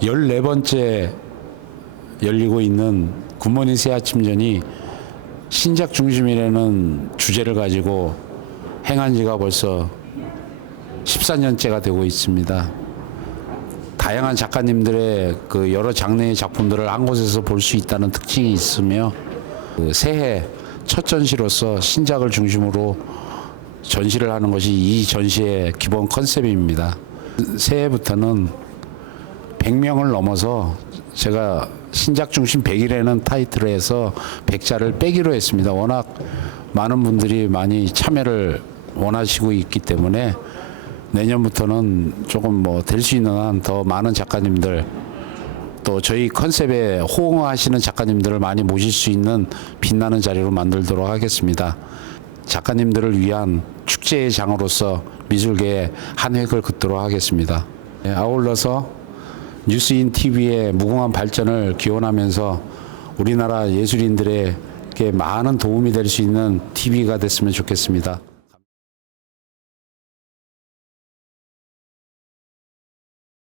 14번째 열리고 있는 굿모닝 새 아침전이 신작 중심이라는 주제를 가지고 행한 지가 벌써 14년째가 되고 있습니다. 다양한 작가님들의 그 여러 장르의 작품들을 한 곳에서 볼 수 있다는 특징이 있으며 그 새해 첫 전시로서 신작을 중심으로 전시를 하는 것이 이 전시의 기본 컨셉입니다. 새해부터는 100명을 넘어서 제가 신작 중심 100일에는 타이틀을 해서 100자를 빼기로 했습니다. 워낙 많은 분들이 많이 참여를 원하시고 있기 때문에 내년부터는 조금 뭐 될 수 있는 한 더 많은 작가님들 또 저희 컨셉에 호응하시는 작가님들을 많이 모실 수 있는 빛나는 자리로 만들도록 하겠습니다. 작가님들을 위한 축제의 장으로서 미술계에 한 획을 긋도록 하겠습니다. 예, 아울러서 뉴스인 TV의 무궁한 발전을 기원하면서 우리나라 예술인들에게 많은 도움이 될 수 있는 TV가 됐으면 좋겠습니다.